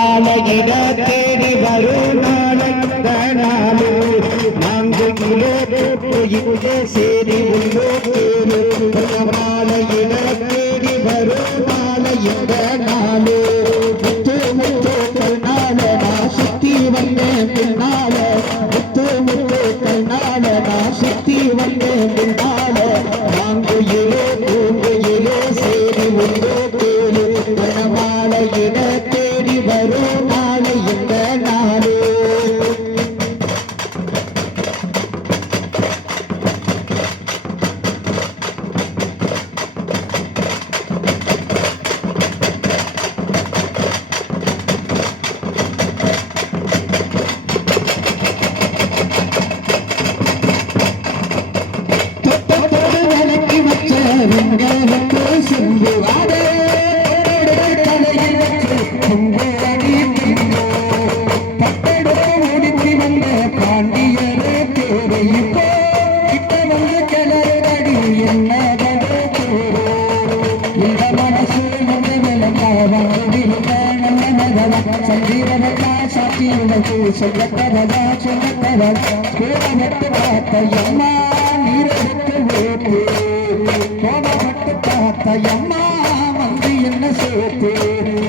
மாலையிட தேடி வரும் நாளே 4 கிலோ போயிட்டே சேரி உள்ளோ தேரு மாலையிட தேடி வரும் மாலையிட நாளே முத்து முத்து கண்ணால நான் சுத்தி வந்தேன் பின்னால முத்து முத்து கண்ணால நான் சுத்தி வந்தேன் பின்னால 4 கிலோ சேரி உள்ளோ தேரு மாலையிட தேடி வரும் நாளை இந்த நாளே விளக்கி வச்ச சிந்துவாரே சொல்லத்தரதா கோபப்பட்டு பார்த்தையம்மா நீரெடுத்து ஓட்டு கோபப்பட்டு பார்த்தையம்மா வந்து என்ன சேர்த்து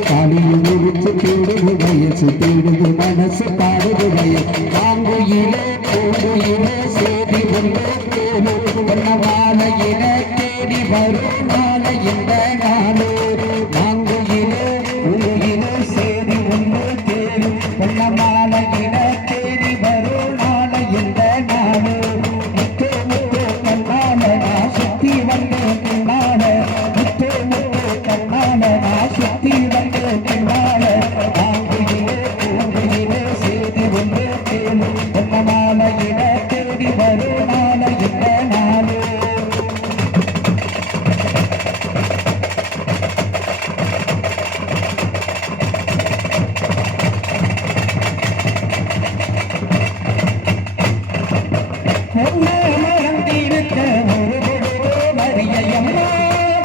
காலியில் உரிச்சு தேடுது வயசு தேடுது மனசு பாடுது வயசு வாங்குயிலே போகுயிலே சேதி ஒன்று தேடு பொன்ன மாலையில தேடி வரும் நாளை இந்த நாளு வாங்குயிலே உயிலே சேதி ஒன்று தேடு பொன்ன மாலையில தேடி வரும் நாளை இந்த நாளு முத்து முத்து கண்ணால நான் சுத்தி வந்தேன் பின்னால முத்து முத்து கண்ணால நான் சுத்தி வந்தேன் பின்னால வாங்குயிலே பூங்குயிலே சேதி ஒன்று தேடு பொன்ன மாலையில தேடி வரும் நாளை இந்த நாளு மறந்திருக்க ஒரு பொழுதோ மரியம்மா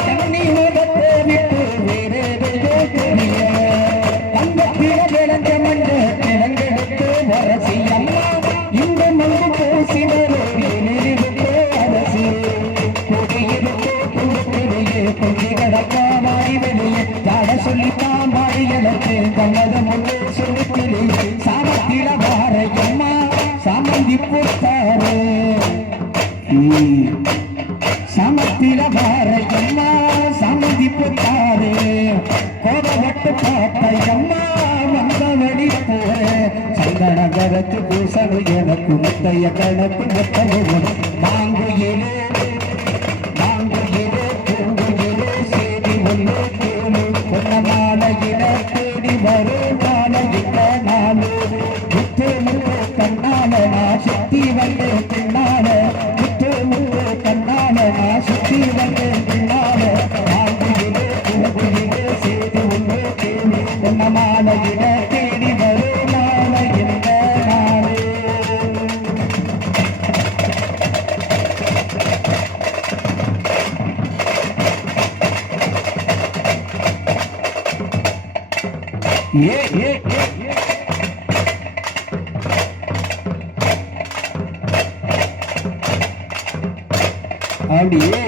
தண்ணி முகத்தை விட்டு வேறேதோ தெரிய தங்கத்தில விளைஞ்ச மண்ட கிழங்கெடுத்து வரசியம்மா இந்த மங்கு பூசி வருவிலிருக்கோ அரசு கொடியிருக்கோ குடுத்திலேயே கொஞ்சி கிடக்கா மாறி வெளியே தாட சொல்லித்தான் மாறியலத்து தன்னத முன்னே சொல்லித்திலே சாமத்தில வாரையம்மா சாமந்தி புத்தாரு சமத்தில பாரையம்மா சமதி புத்தாரு கோபப்பட்டு பார்த்தையம்மா வந்தவழி போற சந்தனகரத்து பூசணு எனக்கு முத்தைய கணக்கு முத்தமும் மாங்குயிலே பூங்குயிலே சேரி ஒன்று தேடு பொன்ன மாலையில தேடி வரும் மாலையில நாளு முத்து முத்து கண்ணால நான் சுத்தி வந்தேன் பின்னால முத்து முத்து கண்ணால நான் சுத்தி வந்தேன் பின்னால ஆங்குயிலே பூங்குயிலே சேதி ஒன்று தேடி பொன்ன மாலையில தேடி வரும் நாளை இந்த நாளே அப்படியே